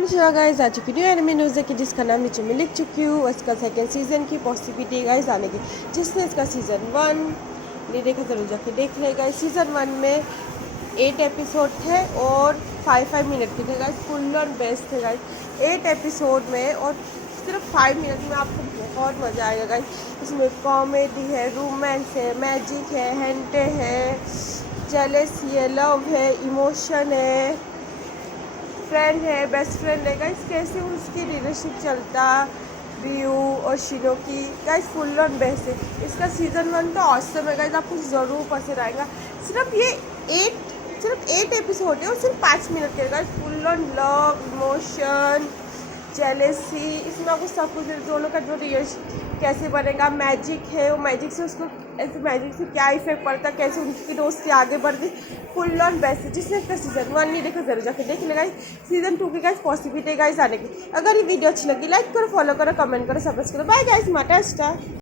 Guys आज video anime news है कि जिसका नाम नीचे में लिख चुकी हूँ। इसका सेकंड सीज़न की पॉसिबिलिटी गाइस आने की। जिसने इसका सीज़न 1 नहीं देखा जरूर जाके देख लेगा। सीज़न 1 में 8 एपिसोड थे और 5 मिनट के थे गाइस। फुल ऑन बेस्ट थे गाइस 8 एपिसोड में और सिर्फ 5 मिनट में आपको बहुत मज़ा आएगा गाइस। इसमें कॉमेडी है, रोमांस है, मैजिक है, हेंटे है, जेलसी है, लव है, इमोशन है, फ्रेंड है, बेस्ट फ्रेंड है गाइस। कैसे उसकी रिलेशनशिप चलता रियू और शिनो की गाइस फुल ऑन बेस्ट है। इसका सीज़न 1 तो ऑसम है गाइस, आपको ज़रूर पसंद आएगा। सिर्फ 8 एपिसोड है और सिर्फ 5 मिनट के guys. Full on love, emotion, jealousy, इसमें आपको सब कुछ दोनों का जो रिलेशन कैसे बनेगा, मैजिक है वो मैजिक से उसको ऐसे मैजिक से क्या इफेक्ट पड़ता है, कैसे उनकी दोस्ती आगे बढ़ती, फुल ऑन बेस्ट है। जिसने इसका सीज़न 1 नहीं देखा जरूर जाके देख लेगा। सीज़न 2 की गाइस पॉसिबिलिटी गाइस आने की। अगर ये वीडियो अच्छी लगी लाइक करो, फॉलो करो, कमेंट करो, सब्सक्राइब करो। बाय गाइस, माटा स्टार।